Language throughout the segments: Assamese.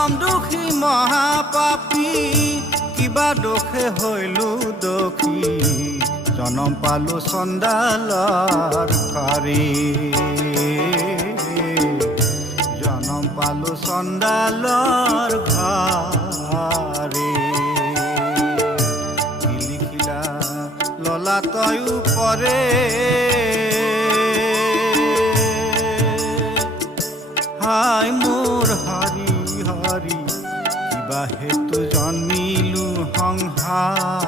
জনম দুখী মহাপাপী কিবা দোষে হইলো দোষী জনম পালো চণ্ডালৰ ঘৰে জনম পালো চণ্ডালৰ ঘৰে লিখিলা ললা তয়ো পৰে হাই মোৰ হৰি হৰি কিবা হেতু জন্মিলো সংসাৰে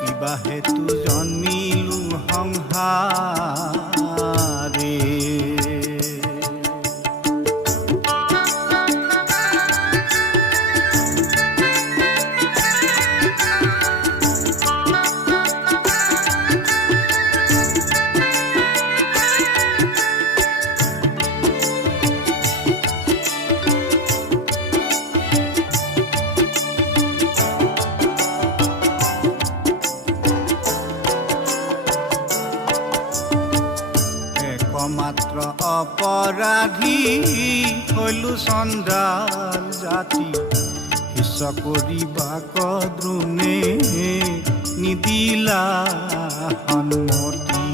কিবা হেতু জন্মিলো সংসাৰে মাত্ৰ অপৰাধী হলো চণ্ডাল জাতি হিস্য কৰিবা কদ্ৰুণে নিদিলা সন্মতি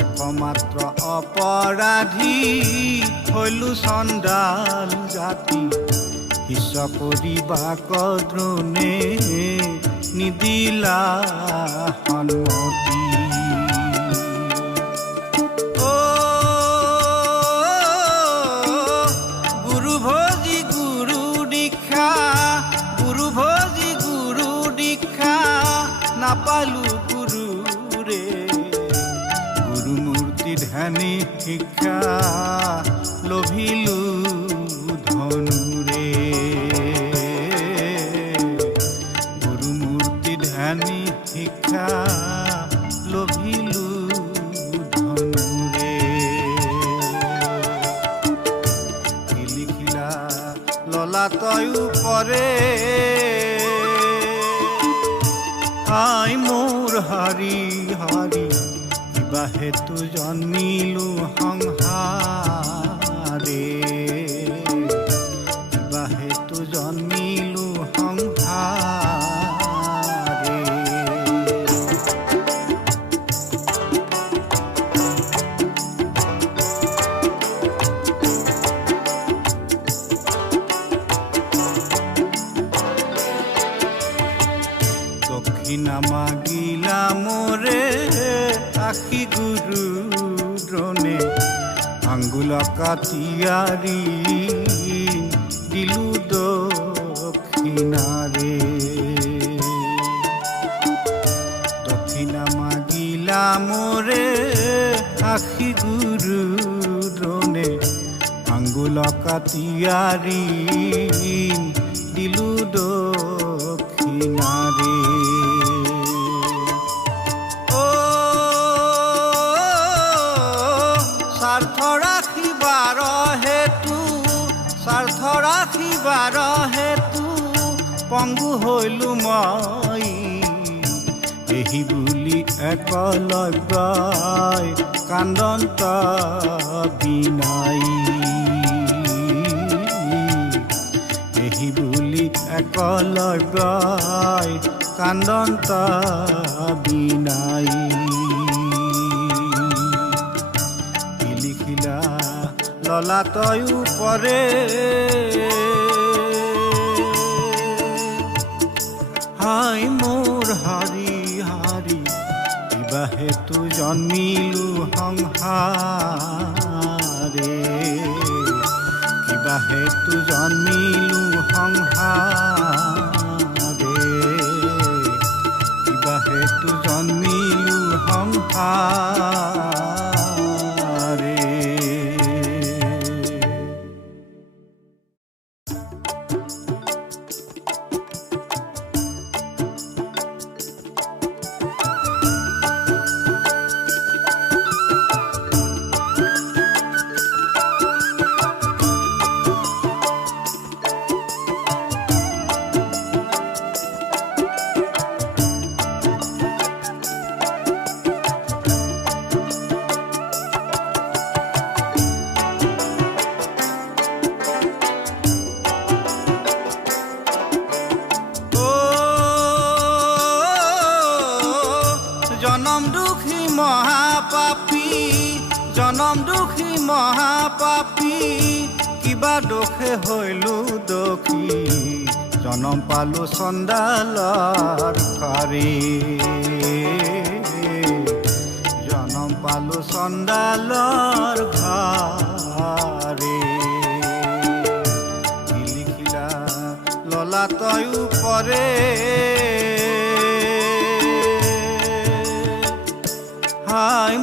একমাত্ৰ অপৰাধী হলো চণ্ডাল জাতি হিস্য কৰিবা কদ্ৰুণে নিদিলা সন্মতি নাপালো গুৰুৰে গুৰু মূৰ্তি ধ্যানী শিক্ষা লভিলো ধনুৰে গুৰু মূৰ্তি ধ্যানী শিক্ষা লভিলো ধনুৰে লিখিলা ললা তয়ো পৰে হাই মোৰ হৰি হৰি কিবা হেতু জন্মিলো সংসাৰে কিবা হেতু জন্মিলো সংসাৰে দক্ষিণা মাগিলা মোৰে আশী গুৰু দ্ৰোণে আঙ্গুল কাটিয়াৰি দিলো দক্ষিণাৰে দক্ষিণা মাগিলা মোৰে আশী গুৰু দ্ৰোণে আঙ্গুল কাটিয়াৰি দিলো দক্ষিণাৰে স্বাৰ্থ ৰাখিবাৰ হেতু পংগু হইলো মই এহি বুলি একলব্যই কান্দন্ত বিনাই এহি বুলি একলব্যই কান্দন্ত বিনাই লিখিলা ললা তয়ো পৰে হাই মোৰ হৰি হৰি কিবা হেতু জন্মিলো সংসাৰে কিবা হেতু জন্মিলো সংসাৰে কিবা হেতু জন্মিলো সংসাৰে মহাপাপী জনম দোষী মহাপাপী কিবা দোষে হইলো দোষী জনম পালো চণ্ডালৰ ঘৰে জনম পালো চণ্ডালৰ ঘৰে কি লিখিলা ললা তয়ো পৰে হাই